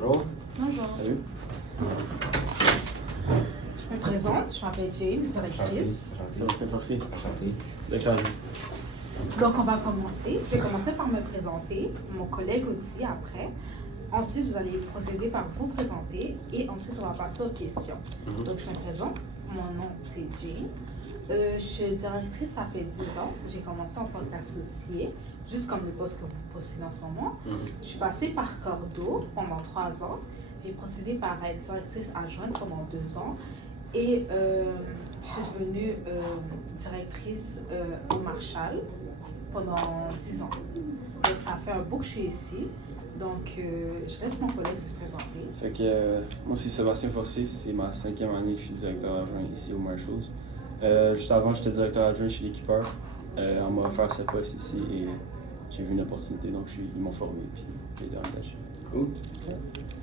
Bonjour. Bonjour. Salut. Je me présente, je m'appelle Jane, directrice. C'est merci. Enchanté. D'accord. Donc on va commencer. Je vais commencer par me présenter, mon collègue aussi après. Ensuite, vous allez procéder par vous présenter et ensuite on va passer aux questions. Donc je me présente, mon nom c'est Jane. Je suis directrice, ça fait 10 ans. J'ai commencé en tant qu'associée, juste comme le poste que vous postulez en ce moment. Je suis passée par Cordeau pendant 3 ans. J'ai procédé par être directrice adjointe pendant 2 ans. Et je suis devenue directrice au Marshall pendant 10 ans. Donc ça fait un bout que je suis ici. Donc je laisse mon collègue se présenter. Fait que moi c'est Sébastien Forcier, c'est ma 5e année que je suis directeur adjoint ici au Marshalls. Juste avant j'étais directeur adjoint chez l'équipeur. On m'a offert ce poste ici et j'ai vu une opportunité, donc ils m'ont formé puis j'ai été engagé. Cool.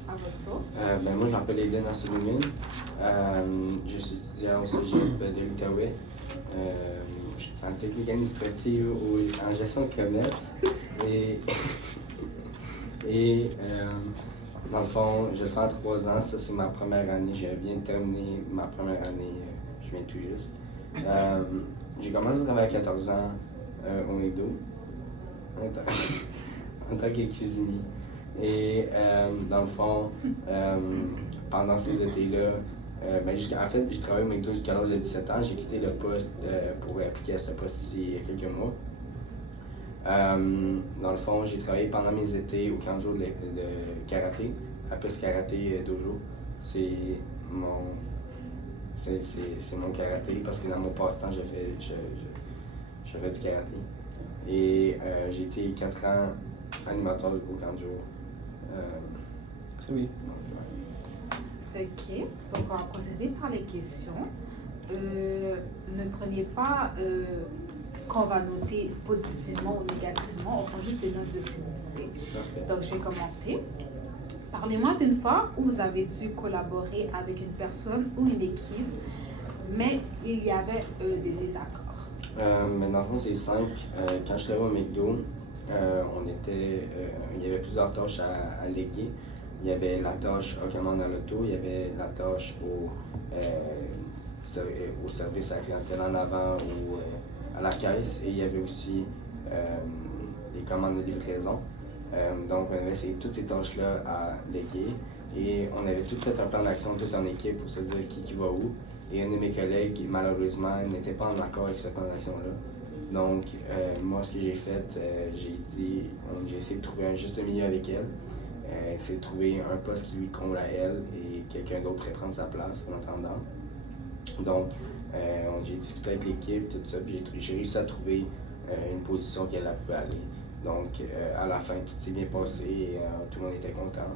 À votre tour. Moi, je m'appelle Aiden Assoulimine. Je suis étudiant au Cégep de l'Outaouais. Je suis en technique administrative en gestion de commerce. Et dans le fond, je le fais en 3 ans. Ça, c'est ma première année. Je viens de terminer ma première année. Je viens tout juste. J'ai commencé à travailler à 14 ans au McDo en tant que cuisinier. Et dans le fond, pendant ces étés-là, en fait, j'ai travaillé au McDo jusqu'à l'âge de 17 ans. J'ai quitté le poste pour appliquer à ce poste-ci il y a quelques mois. Dans le fond, j'ai travaillé pendant mes étés au camp de jour de karaté, après ce karaté dojo. C'est mon karaté parce que dans mon passe-temps, je fais du karaté. Et j'ai été 4 ans animateur au camp de jour. Oui. Ok, donc on va procéder par les questions. Ne prenez pas qu'on va noter positivement ou négativement, on prend juste des notes de ce que vous disiez. Parfait. Donc je vais commencer. Parlez-moi d'une fois où vous avez dû collaborer avec une personne ou une équipe, mais il y avait des désaccords. Mais dans le fond, c'est simple. Quand je travaillais au McDo, il y avait plusieurs tâches à léguer. Il y avait la tâche au commande à l'auto, il y avait la tâche au service à la clientèle en avant ou à la caisse, et il y avait aussi les commandes de livraison. Donc, on avait toutes ces tâches-là à léguer et on avait tout fait un plan d'action, tout en équipe pour se dire qui va où. Et un de mes collègues, malheureusement, n'était pas en accord avec ce plan d'action-là. Donc, moi, ce que j'ai fait, j'ai essayé de trouver un juste milieu avec elle. Essayer de trouver un poste qui lui convient à elle et quelqu'un d'autre pourrait prendre sa place en attendant. Donc, j'ai discuté avec l'équipe, tout ça, puis j'ai réussi à trouver une position qu'elle pouvait aller. Donc, à la fin, tout s'est bien passé et tout le monde était content.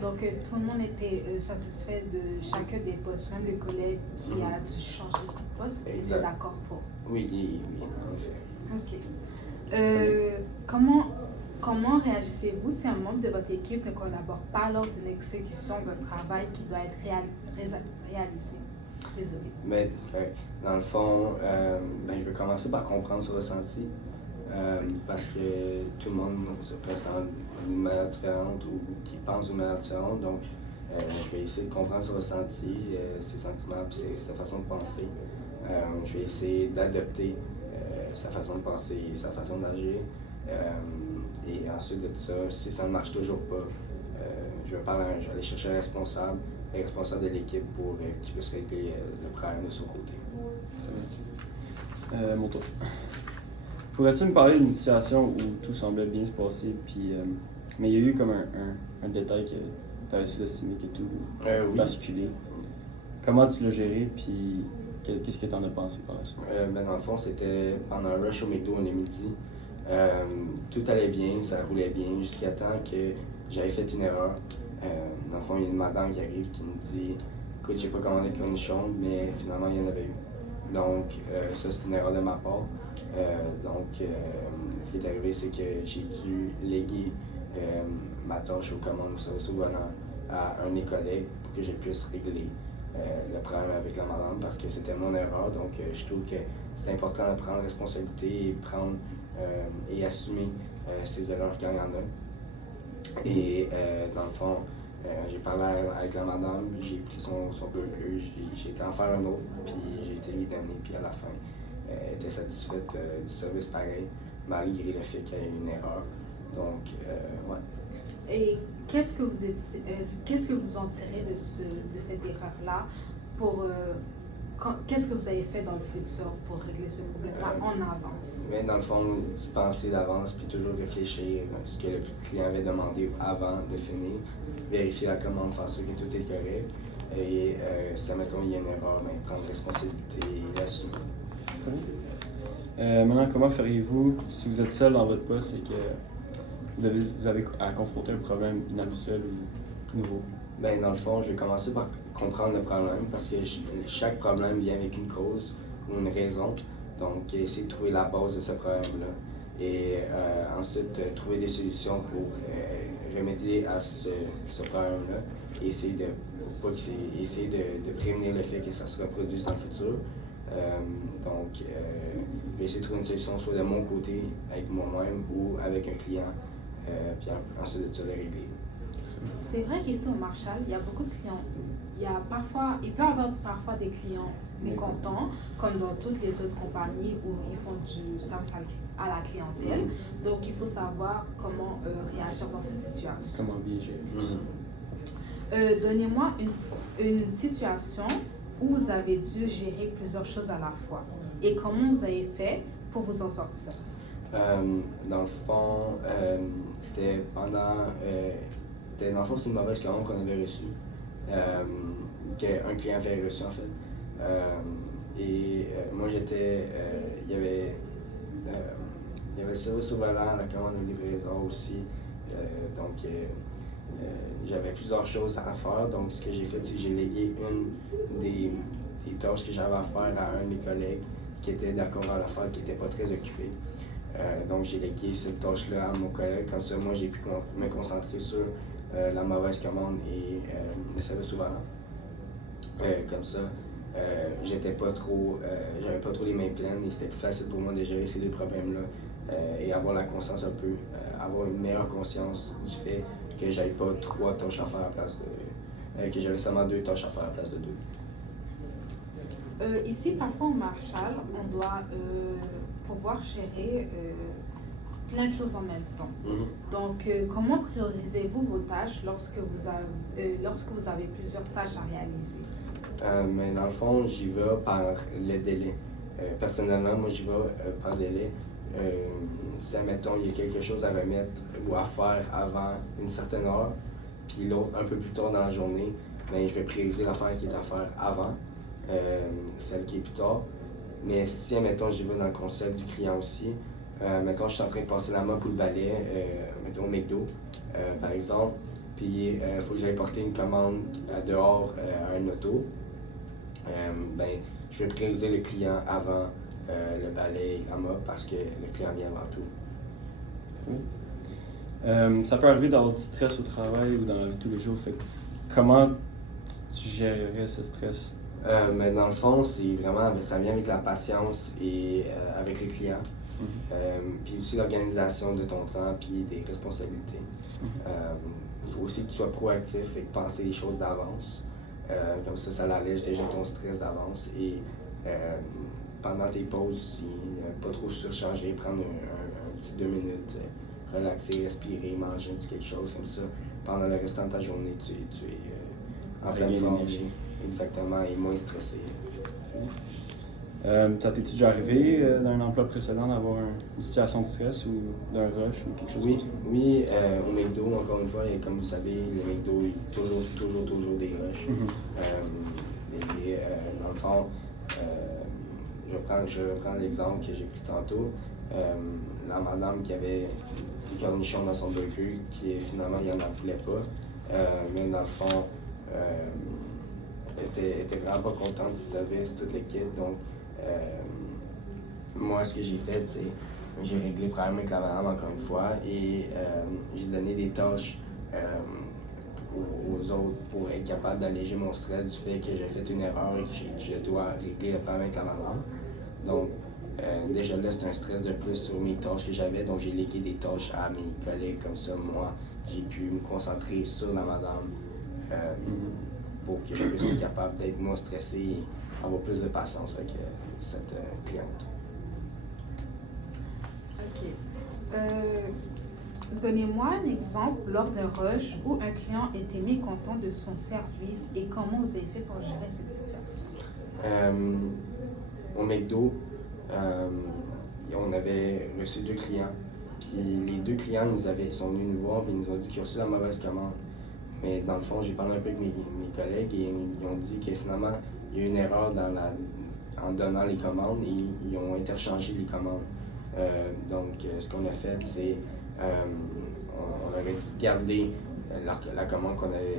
Donc, tout le monde était satisfait de chacun des postes, même le collègue qui a dû changer son poste, il est d'accord pour. Oui, en effet. Ok. Comment réagissez-vous si un membre de votre équipe ne collabore pas lors d'une exécution d'un travail qui doit être réalisé? Désolée. Mais, dans le fond, je vais commencer par comprendre ce ressenti. Parce que tout le monde se présente d'une manière différente ou qui pense d'une manière différente. Donc, je vais essayer de comprendre ce ressenti, ses sentiments et sa façon de penser. Je vais essayer d'adopter sa façon de penser et sa façon d'agir. Et ensuite de ça, si ça ne marche toujours pas, je vais aller chercher un responsable de l'équipe pour qu'il puisse régler le problème de son côté. Mon tour. Pourrais-tu me parler d'une situation où tout semblait bien se passer, mais il y a eu comme un détail que tu avais sous-estimé, que tout basculé? Comment tu l'as géré, puis qu'est-ce que tu en as pensé par la suite? Dans le fond, c'était pendant un rush au McDo, on est midi. Tout allait bien, ça roulait bien, jusqu'à temps que j'avais fait une erreur. Dans le fond, il y a une madame qui arrive qui me dit « Écoute, j'ai pas commandé de cornichons, mais finalement, il y en avait eu. » Donc, ça, c'est une erreur de ma part. Ce qui est arrivé, c'est que j'ai dû léguer ma tâche aux commandes au service au volant à un de mes collègues pour que je puisse régler le problème avec la madame parce que c'était mon erreur. Donc, je trouve que c'est important de prendre responsabilité et assumer ses erreurs quand il y en a. Et dans le fond, j'ai parlé avec la madame, j'ai pris son burger, j'ai été en faire un autre, puis j'ai été lui donner, puis à la fin, elle était satisfaite du service pareil, malgré le fait qu'il y ait une erreur. Donc, ouais. Et qu'est-ce que vous en tirez de cette erreur-là pour qu'est-ce que vous avez fait dans le futur pour régler ce problème-là en avance? Mais dans le fond, penser d'avance puis toujours réfléchir à ce que le client avait demandé avant de finir, vérifier la commande, faire sûr que tout est correct. Et si, mettons, il y a une erreur, ben, prendre responsabilité et l'assumer. Maintenant, comment feriez-vous si vous êtes seul dans votre poste et que vous avez à confronter un problème inhabituel ou nouveau? Ben, dans le fond, je vais commencer par comprendre le problème parce que chaque problème vient avec une cause ou une raison. Donc, essayer de trouver la base de ce problème-là. Et ensuite, trouver des solutions pour remédier à ce problème-là et essayer de prévenir le fait que ça se reproduise dans le futur. Donc, je vais essayer de trouver une solution soit de mon côté, avec moi-même ou avec un client, puis ensuite de ça le régler. C'est vrai qu'ici au Marshall, il y a beaucoup de clients. Il peut y avoir parfois des clients mécontents, comme dans toutes les autres compagnies où ils font du service à la clientèle. Donc, il faut savoir comment réagir dans cette situation. Comment bien gérer. Donnez-moi une situation où vous avez dû gérer plusieurs choses à la fois et comment vous avez fait pour vous en sortir. Dans le fond, c'était pendant... dans le fond, c'est une mauvaise commande qu'on avait reçue, qu'un client avait reçu en fait. Moi j'étais, il y avait le service au volant, la commande de livraison aussi. Donc j'avais plusieurs choses à faire. Donc ce que j'ai fait, c'est que j'ai légué une des tâches que j'avais à faire à un de mes collègues qui était d'accord à la faire, qui n'était pas très occupé. Donc j'ai légué cette tâche-là à mon collègue. Comme ça, moi j'ai pu me concentrer sur la mauvaise commande et le service au volant. Comme ça, j'avais pas trop les mains pleines et c'était plus facile pour moi de gérer ces deux problèmes-là et avoir la conscience un peu, avoir une meilleure conscience du fait que j'avais pas 3 tâches à faire à la place de... que j'avais seulement 2 tâches à faire à la place de 2. Ici, parfois au Marshall, on doit pouvoir gérer plein de choses en même temps. Donc, comment priorisez-vous vos tâches lorsque vous avez plusieurs tâches à réaliser? Mais dans le fond, j'y vais par le délai. Personnellement, moi, j'y vais par délai. Si, admettons, il y a quelque chose à remettre ou à faire avant une certaine heure, puis l'autre un peu plus tard dans la journée, bien, je vais prioriser l'affaire qui est à faire avant, celle qui est plus tard. Mais si, admettons, j'y vais dans le concept du client aussi, mettons, je suis en train de passer la mop ou le balai, mettons au McDo, par exemple, puis il faut que j'aille porter une commande dehors à un auto, ben, je vais prioriser le client avant le balai et la mop parce que le client vient avant tout. Ça peut arriver d'avoir du stress au travail ou dans la vie de tous les jours. Fait comment tu gérerais ce stress? Mais dans le fond, c'est vraiment, ça vient avec la patience et avec les clients. Puis aussi l'organisation de ton temps puis des responsabilités. Il faut aussi que tu sois proactif et penser les choses d'avance. Comme ça allège déjà ton stress d'avance. Et pendant tes pauses, pas trop surcharger, prendre un petit 2 minutes, relaxer, respirer, manger un petit quelque chose comme ça. Pendant le restant de ta journée, tu es en pleine forme. Exactement, et moins stressé. Ça t'est-tu déjà arrivé dans un emploi précédent d'avoir une situation de stress ou d'un rush ou quelque chose comme ça? Oui, au McDo, encore une fois, et comme vous savez, le McDo, il y a toujours des rushs. Dans le fond, je reprends l'exemple que j'ai pris tantôt. La madame qui avait des cornichons dans son burger, qui finalement, il n'en voulait pas. Mais dans le fond, elle était vraiment pas contente du service, toute l'équipe. Donc, moi, ce que j'ai fait, c'est j'ai réglé le problème avec la madame encore une fois et j'ai donné des tâches aux autres pour être capable d'alléger mon stress du fait que j'ai fait une erreur et que je dois régler le problème avec la madame. Donc, déjà là, c'est un stress de plus sur mes tâches que j'avais, donc j'ai légué des tâches à mes collègues comme ça. Moi, j'ai pu me concentrer sur la madame pour que je puisse être capable d'être moins stressé et avoir plus de patience avec cette cliente. OK. Donnez-moi un exemple lors d'un rush où un client était mécontent de son service et comment vous avez fait pour gérer cette situation? Au McDo, on avait reçu 2 clients. Puis les 2 clients sont venus nous voir et ils nous ont dit qu'ils ont reçu la mauvaise commande. Mais dans le fond, j'ai parlé un peu avec mes collègues et ils ont dit que finalement, il y a eu une erreur en donnant les commandes et ils ont interchangé les commandes. Donc, ce qu'on a fait, c'est on aurait garder la commande qu'on avait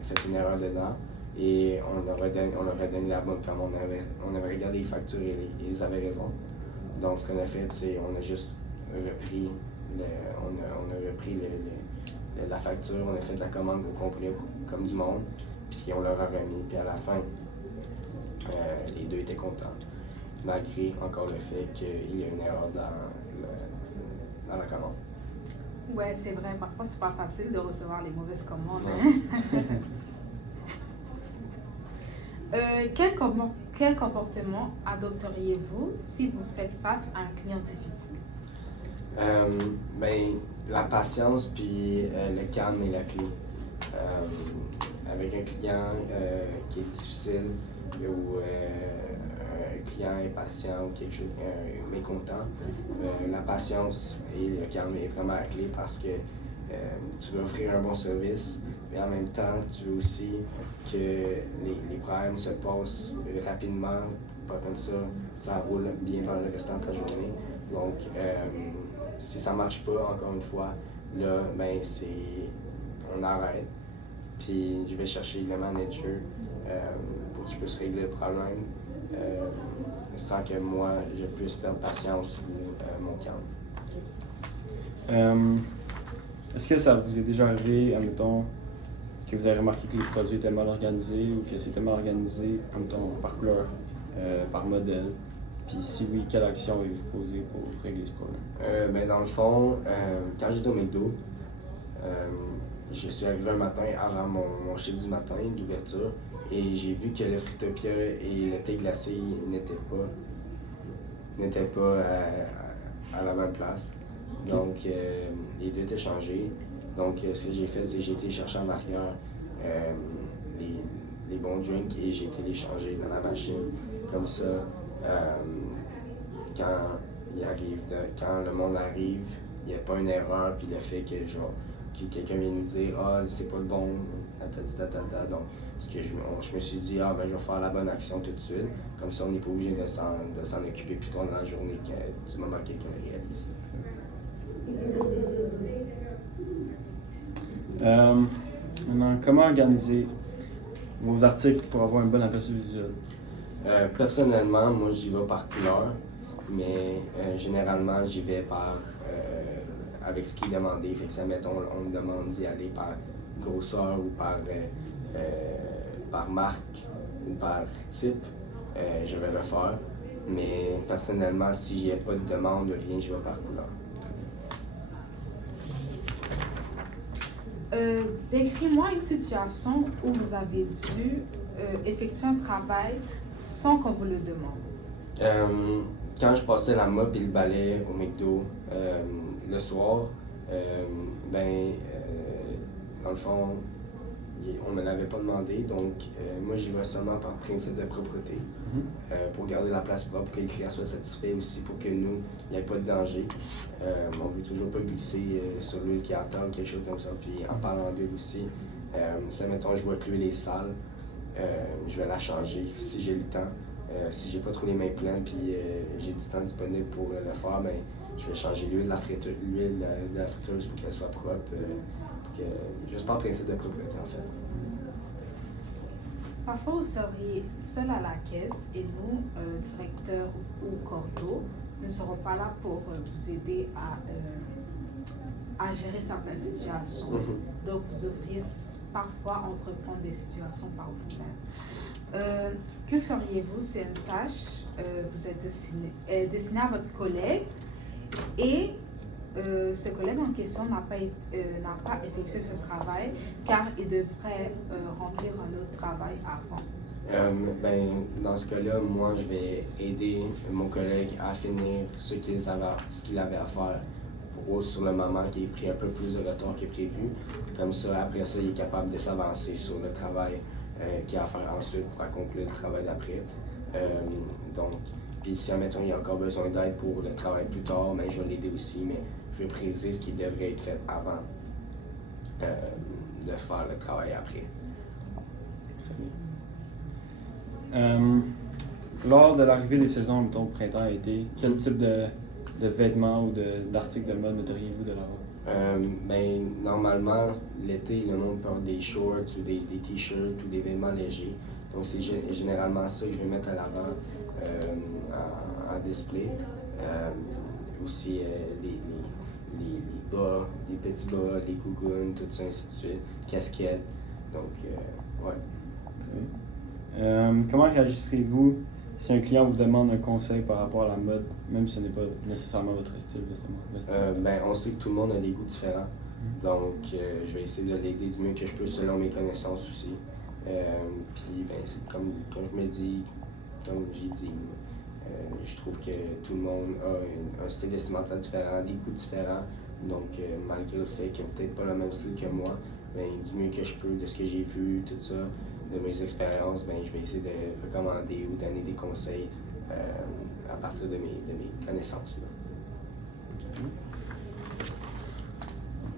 fait une erreur dedans et on aurait donné la bonne commande. On avait regardé les factures et ils avaient raison. Donc, ce qu'on a fait, c'est on a juste repris la facture, on a fait la commande au complet comme du monde, puis on leur a remis, puis à la fin, les 2 étaient contents, malgré encore le fait qu'il y a une erreur dans la commande. Ouais, c'est vrai, parfois c'est pas facile de recevoir les mauvaises commandes. Hein? Quel comportement adopteriez-vous si vous faites face à un client difficile? La patience puis le calme est la clé. Avec un client qui est difficile ou un client impatient ou quelque chose mécontent, la patience et le calme est vraiment la clé parce que tu veux offrir un bon service, mais en même temps, tu veux aussi que les problèmes se passent rapidement, pas comme ça roule bien pendant le restant de ta journée. Donc, si ça marche pas, encore une fois, là, on arrête. Puis je vais chercher le manager pour qu'il puisse régler le problème sans que moi, je puisse perdre patience ou mon calme. Est-ce que ça vous est déjà arrivé, admettons, que vous avez remarqué que les produits étaient mal organisés ou que c'était mal organisé, admettons, par couleur, par modèle? Puis si oui, quelle action avez-vous posée pour régler ce problème? Dans le fond, quand j'étais au McDo, je suis arrivé un matin avant mon chiffre du matin d'ouverture et j'ai vu que le Fruitopia et le thé glacé n'étaient pas à la même place. Donc, les 2 étaient changés. Donc, ce que j'ai fait, c'est que j'ai été chercher en arrière les bons drinks et j'ai été les changer dans la machine. Comme ça, quand le monde arrive, il n'y a pas une erreur, puis le fait que quelqu'un vient nous dire « Ah, c'est pas le bon, ta. » Donc, je me suis dit « Ah, je vais faire la bonne action tout de suite. » Comme ça, on n'est pas obligé de s'en occuper plus tard dans la journée du moment que quelqu'un le réalise. Maintenant, comment organiser vos articles pour avoir un bon aperçu visuel? Personnellement, moi, j'y vais par couleur, mais généralement, j'y vais avec ce qui est demandé. Fait que ça, mettons, on me demande d'y aller par grosseur ou par marque ou par type, je vais le faire. Mais personnellement, si j'ai pas de demande ou rien, je vais par couleur. Décris-moi une situation où vous avez dû effectuer un travail sans qu'on vous le demande. Quand je passais la mop et le balai au McDo le soir, dans le fond, on ne me l'avait pas demandé, donc moi j'y vais seulement par principe de propreté, pour garder la place propre, que les clients soient satisfaits aussi, pour que nous, il n'y ait pas de danger. On ne veut toujours pas glisser sur l'huile qui attend, quelque chose comme ça. Puis en parlant d'huile aussi, si mettons je vois que l'huile est sale, je vais la changer si j'ai le temps. Si j'ai pas trop les mains pleines puis j'ai du temps disponible pour le faire, je vais changer l'huile de la friteuse pour qu'elle soit propre. Juste par principe de propreté en fait. Parfois, vous seriez seul à la caisse et nous, directeur ou cordeau, ne serons pas là pour vous aider à gérer certaines situations. Donc, vous devriez parfois entreprendre des situations par vous-même. Que feriez-vous si une tâche vous est destinée à votre collègue et ce collègue en question n'a pas effectué ce travail car il devrait remplir un autre travail avant. Dans ce cas-là, moi, je vais aider mon collègue à finir ce qu'il avait à faire sur le moment, qui est pris un peu plus de retard que prévu. Comme ça, après ça, il est capable de s'avancer sur le travail qu'il a à faire ensuite pour accomplir le travail d'après. Puis si, admettons, il y a encore besoin d'aide pour le travail plus tard, je vais l'aider aussi, mais je vais préciser ce qui devrait être fait avant de faire le travail après. Lors de l'arrivée des saisons, mettons, printemps et été, quel type de vêtements ou d'articles de mode metteriez-vous de l'avant? Normalement, l'été, le monde porte des shorts ou des t-shirts ou des vêtements légers. Donc, c'est généralement ça que je vais mettre à l'avant en display. Aussi, les bas, les petits bas, les gougounes, tout ça, ainsi de suite. Casquettes. Donc, ouais. Comment réagissez-vous si un client vous demande un conseil par rapport à la mode, même si ce n'est pas nécessairement votre style, justement? On sait que tout le monde a des goûts différents. Donc, je vais essayer de l'aider du mieux que je peux selon mes connaissances aussi. Puis, c'est comme je me dis, comme j'ai dit, je trouve que tout le monde a un style vestimentaire différent, des goûts différents. Donc, malgré le fait qu'il n'a peut-être pas le même style que moi, du mieux que je peux, de ce que j'ai vu, tout ça, de mes expériences, je vais essayer de recommander ou donner des conseils à partir de mes connaissances. Là.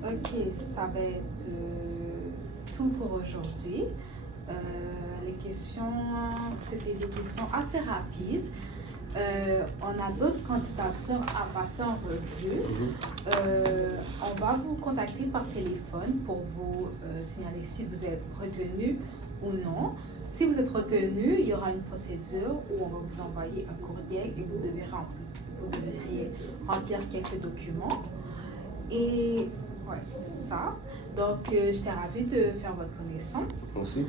Ok, ça va être tout pour aujourd'hui. Les questions, c'était des questions assez rapides. On a d'autres candidatures à passer en revue. On va vous contacter par téléphone pour vous signaler si vous êtes retenu ou non. Si vous êtes retenu, il y aura une procédure où on va vous envoyer un courriel et vous devriez remplir quelques documents. Et ouais, c'est ça. Donc, j'étais ravie de faire votre connaissance. Aussi.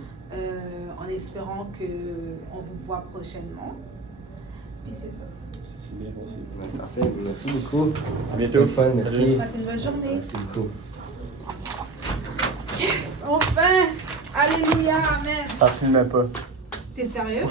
En espérant qu'on vous voit prochainement. Puis c'est ça. C'est bien possible. Parfait, merci beaucoup. À bientôt. Fun, merci. Passez une bonne journée. Merci beaucoup. Yes! Enfin! Alléluia! Amen! Ça filmait pas. T'es sérieux?